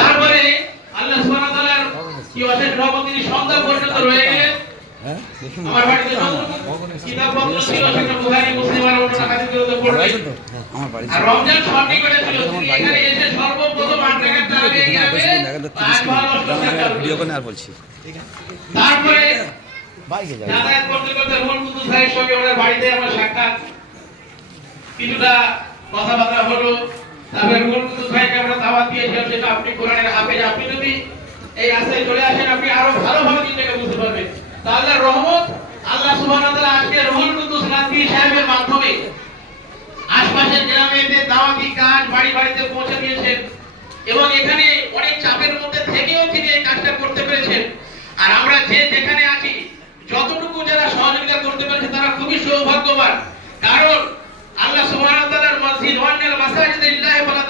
তারপরে আল্লাহ সুবহানাহু ওয়া তাআলার কি অশেষ রহমত তিনি সন্ধ্যা পর্যন্ত রয়ে গেলেন। আমার বাড়িতে কিতাবপত্র ছিল, সেটা বুখারী মুসলিম আর অন্য হাদিসগুলোতে পড়বেন। আর রমজান সন্ধ্যা করে ছিল, তিনি এখানে এসে সর্বপ্রথম 8 রাকাত তারাবি গিয়ে ভিডিও করে আর বলছি। তারপরে যাতায়াত করতে করতে রুহুল কুদ্দুস ভাইয়ের সঙ্গে ওনার বাড়িতে আমার সাক্ষাৎ, কিছুটা কথাবার্তা হলো। তারপরে রুহুল কুদ্দুস ভাইকে আমরা দাওয়াত দিয়েছিলাম, যেটা আপনি কোরআনের হাফেজ, আপনি যদি এই রাস্তায় চলে আসেন আপনি আরো ভালোভাবে জিনিসটাকে বুঝতে পারবেন। তা আল্লাহর রহমত, আল্লাহ সুবহানাহু ওয়া তাআলা আজকে রুহুল কুদ্দুস নাদভী সাহেবের মাধ্যমে আশপাশের গ্রামেতে দাওয়াতি কাজ বাড়ি বাড়িতে পৌঁছে দিয়েছেন এবং এখানে অনেক চাপের মধ্যে থেকেও তিনি এই কাজটা করতে পেরেছেন। আর আমরা যে যেখানে আছি, যতটুকু যারা সহযোগিতা করতে পেরেছে তারা খুবই সৌভাগ্যবান। কারণ আল্লাহ সুবহানাহু ওয়া তাআলার মসজিদ, ওয়ান্নাল মাসাজিদা লিল্লাহি ফালা